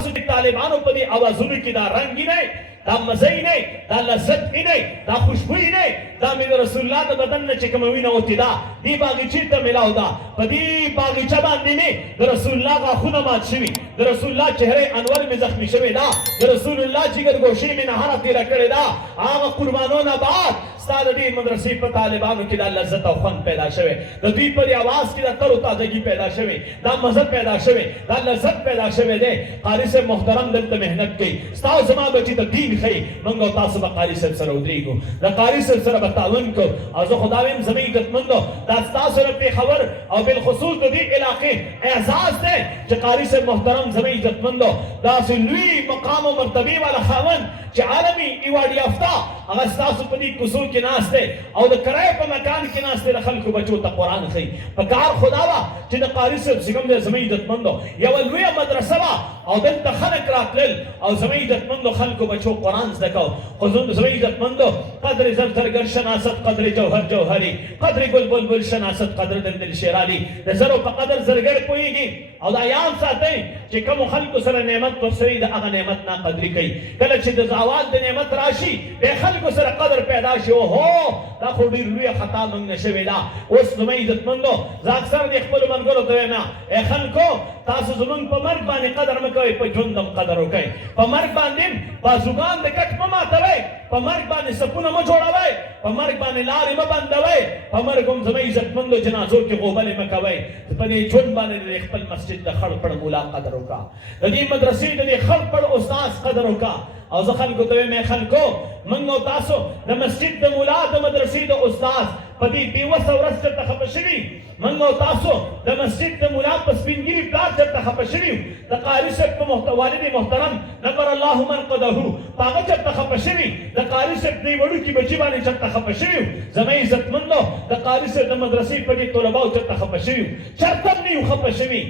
تاسو د طالبانو په دې اوازونو کې دا رنګ نه دا مزه نه دا لذت نه دا خوشبوئی نه دا مې رسول الله د بدن نه چې کوم وینه وتی دا دی باغچې ته ملاو دا په دې باغچه باندې مې د رسول الله غاښونه مات شوي د رسول الله چهره انور مې زخمی شوی دا د رسول الله جګر ګوشې مې نهاره تېره کړې دا هغه قربانونه بعد ستا د دې مدرسې په طالبانو کې دا لذت او خوند پیدا شوی د دوی په دې اواز کې دا تر و تازګي پیدا شوی دا مزه پیدا شوی دا لذت پیدا شوی دی قاري صاحب محترم دلته محنت کوي ستا او زما بچي ته دین ښیي موږ او تاسو به قاري صاحب سره ودرېږو د قاري صاحب سره به تعاون کوو او زه خدا ویم زموږ عزتمندو دا ستاسو سره پېښور او بالخصوص د دې علاقې اعزاز دی چې قاري صاحب محترم زموږ عزتمندو داسې لوی مقام او مرتبې والا خاوند چې عالمي ایوارډ یافته هغه ستاسو په دې کوڅو کې ناست دی او د کرایې په مکان کې ناست دی د خلکو بچو ته قرآن ښیي په کار خدا وه چې د قاري صاحب چې کوم دی زموږ عزتمندو یوه لویه مدرسه وه او دلته خلک راتلل او زموږ عزتمندو خلکو بچو قرآن زده کو خو زموږ عزتمندو قدر زر زرگر شناست قدر جوهر جوهري قدر گل بلبل شناست قدر دل شیرالي د زرو په قدر زرګر پوهېږي او دا یاد ساتئ چې کومو خلکو سره نعمت ورسوي د هغه نعمت نه قدري کوي کله چې د زوال د نعمت راشي د خلکو سره قدر پیدا شي اوهو دا خو ډېر لویه خطا موږ نه شوې ده اوس زموږ عزتمندو زه اکثر د خپلو ملګرو ته وایم ای خلکو تاسو زموږ په مرګ باندې قدر مه کوئ په ژوند هم قدر وکئ په مرګ باندې بازوګان د کټ مه ماتوئ په مرګ باندې سپونه مه جوړوئ په مرګ باندې لارې مه بندوئ په مرګ هم زموږ عزتمندو جنازو کې غوبلې مه کوئ په دې ژوند باندې د خپل مسجد د خړ پړ مولا قدر وکړه د دې مدرسې د دې خړ پړ استاد قدر وکړه او زه خلکو ته وایم خلکو موږ او تاسو د مسجد د مولا د مدرسې د استاد په دې بېوسه ورځ چېرته خفه شوي موږ او تاسو د مسجد د مولا په سپین ګیري پلار چېرته خفه شوي د قاري صاحب په والد محترم نبر الله منقده په هغه چېرته خفه شوي د قاري صاحب دې وړوکي بچي باندې چېرته خفه شوي زما عزتمندو د قاري صاحب د مدرسې په دې طلباو چېرته خفه شوي چېرته هم نه یو خفه شوي